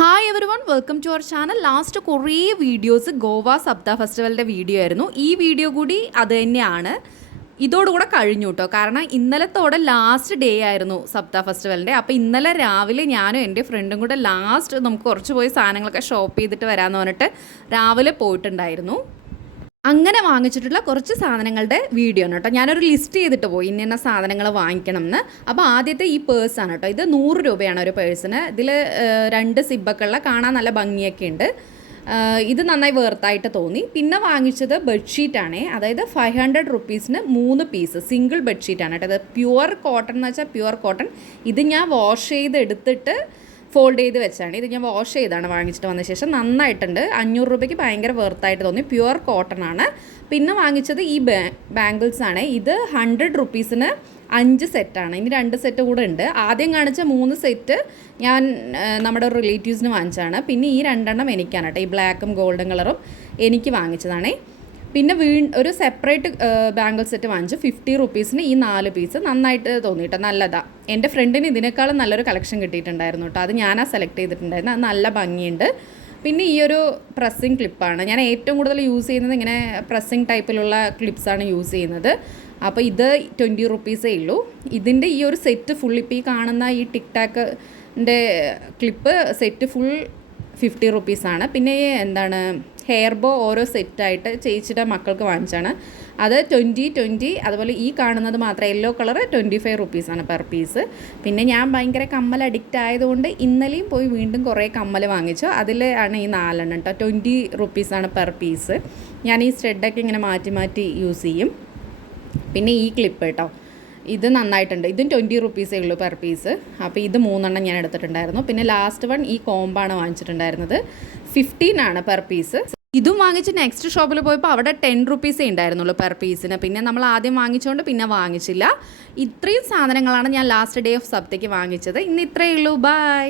Hi everyone, welcome to our channel. Last കുറേ videos Goa സപ്താ ഫെസ്റ്റിവലിൻ്റെ വീഡിയോ ആയിരുന്നു. ഈ വീഡിയോ കൂടി അത് തന്നെയാണ്. ഇതോടുകൂടെ കഴിഞ്ഞു കേട്ടോ. കാരണം ഇന്നലത്തോടെ ലാസ്റ്റ് ഡേ ആയിരുന്നു സപ്താ ഫെസ്റ്റിവലിൻ്റെ. അപ്പോൾ ഇന്നലെ രാവിലെ ഞാനും എൻ്റെ ഫ്രണ്ടും കൂടെ ലാസ്റ്റ് നമുക്ക് കുറച്ച് പോയി സാധനങ്ങളൊക്കെ ഷോപ്പ് ചെയ്തിട്ട് വരാമെന്ന് പറഞ്ഞിട്ട് രാവിലെ പോയിട്ടുണ്ടായിരുന്നു. അങ്ങനെ വാങ്ങിച്ചിട്ടുള്ള കുറച്ച് സാധനങ്ങളുടെ വീഡിയോ ആണ് കേട്ടോ. ഞാനൊരു ലിസ്റ്റ് ചെയ്തിട്ട് പോയി ഇന്ന സാധനങ്ങൾ വാങ്ങിക്കണം എന്ന്. അപ്പോൾ ആദ്യത്തെ ഈ പേഴ്സാണ് കേട്ടോ. ഇത് 100 രൂപയാണ് ഒരു പേഴ്സിന്. ഇതിൽ 2 സിബ്ബൊക്കെയുള്ള കാണാൻ നല്ല ഭംഗിയൊക്കെ ഉണ്ട്. ഇത് നന്നായി വേർത്തായിട്ട് തോന്നി. പിന്നെ വാങ്ങിച്ചത് ബെഡ്ഷീറ്റാണേ. അതായത് 500 റുപ്പീസിന് 3 പീസ് സിംഗിൾ ബെഡ്ഷീറ്റാണ് കേട്ടോ. ഇത് പ്യുവർ കോട്ടൺ എന്ന് വെച്ചാൽ പ്യുവർ കോട്ടൺ. ഇത് ഞാൻ വാഷ് ചെയ്ത് എടുത്തിട്ട് ഫോൾഡ് ചെയ്ത് വെച്ചാണ്. ഇത് ഞാൻ വാഷ് ചെയ്താണ് വാങ്ങിച്ചിട്ട് വന്ന ശേഷം. നന്നായിട്ടുണ്ട്. 500 രൂപയ്ക്ക് ഭയങ്കര വെർത്തായിട്ട് തോന്നി. പ്യുവർ കോട്ടൺ ആണ്. പിന്നെ വാങ്ങിച്ചത് ഈ ബാംഗിൾസ് ആണ്. ഇത് 100 റുപ്പീസിന് 5 സെറ്റാണ്. ഇനി 2 സെറ്റ് കൂടെ ഉണ്ട്. ആദ്യം കാണിച്ച 3 സെറ്റ് ഞാൻ നമ്മുടെ റിലേറ്റീവ്സിന് വാങ്ങിച്ചതാണ്. പിന്നെ ഈ 2 എനിക്കാണ് കേട്ടോ. ഈ ബ്ലാക്കും ഗോൾഡൻ കളറും എനിക്ക് വാങ്ങിച്ചതാണേ. പിന്നെ ഒരു സെപ്പറേറ്റ് ബാംഗിൾ സെറ്റ് വാങ്ങിച്ചു 50 റുപ്പീസിന് ഈ 4 പീസ്. നന്നായിട്ട് തോന്നിയിട്ടോ, നല്ലതാണ്. എൻ്റെ ഫ്രണ്ടിന് ഇതിനേക്കാളും നല്ലൊരു കളക്ഷൻ കിട്ടിയിട്ടുണ്ടായിരുന്നു കേട്ടോ. അത് ഞാനാ സെലക്ട് ചെയ്തിട്ടുണ്ടായിരുന്നു. അത് നല്ല ഭംഗിയുണ്ട്. പിന്നെ ഈ ഒരു പ്രസ്സിങ് ക്ലിപ്പാണ് ഞാൻ ഏറ്റവും കൂടുതൽ യൂസ് ചെയ്യുന്നത്. ഇങ്ങനെ പ്രസ്സിങ് ടൈപ്പിലുള്ള ക്ലിപ്സാണ് യൂസ് ചെയ്യുന്നത്. അപ്പോൾ ഇത് 20 റുപ്പീസേ ഉള്ളൂ. ഇതിൻ്റെ ഈ ഒരു സെറ്റ് ഫുൾ ഇപ്പോൾ ഈ കാണുന്ന ഈ ടിക് ടാക്കിൻ്റെ ക്ലിപ്പ് സെറ്റ് ഫുൾ 50 റുപ്പീസാണ്. പിന്നെ ഹെയർ ബോ ഓരോ സെറ്റായിട്ട് ചേച്ചിയുടെ മക്കൾക്ക് വാങ്ങിച്ചാണ്. അത് 20 അതുപോലെ ഈ കാണുന്നത് മാത്രം യെല്ലോ കളർ 25 റുപ്പീസാണ് പെർ പീസ്. പിന്നെ ഞാൻ ഭയങ്കര കമ്മൽ അഡിക്റ്റ് ആയതുകൊണ്ട് ഇന്നലെയും പോയി വീണ്ടും കുറേ കമ്മൽ വാങ്ങിച്ചു. അതിൽ ആണ് ഈ 4 കേട്ടോ. 20 റുപ്പീസാണ് പെർ പീസ്. ഞാൻ ഈ സ്റ്റഡൊക്കെ ഇങ്ങനെ മാറ്റി മാറ്റി യൂസ് ചെയ്യും. പിന്നെ ഈ ക്ലിപ്പ് കേട്ടോ, ഇത് നന്നായിട്ടുണ്ട്. ഇതും 20 റുപ്പീസേ ഉള്ളൂ പെർ പീസ്. അപ്പോൾ ഇത് 3 ഞാൻ എടുത്തിട്ടുണ്ടായിരുന്നു. പിന്നെ ലാസ്റ്റ് വൺ ഈ കോമ്പാണ് വാങ്ങിച്ചിട്ടുണ്ടായിരുന്നത്. 15 ആണ് പെർ പീസ്. ഇതും വാങ്ങിച്ച് നെക്സ്റ്റ് ഷോപ്പിൽ പോയപ്പോൾ അവിടെ 10 റുപ്പീസേ ഉണ്ടായിരുന്നുള്ളൂ പെർ പീസിന്. പിന്നെ നമ്മൾ ആദ്യം വാങ്ങിച്ചുകൊണ്ട് പിന്നെ വാങ്ങിച്ചില്ല. ഇത്രയും സാധനങ്ങളാണ് ഞാൻ ലാസ്റ്റ് ഡേ ഓഫ് സപ്തയ്ക്ക് വാങ്ങിച്ചത്. ഇന്ന് ഇത്രയേ ഉള്ളൂ. ബൈ.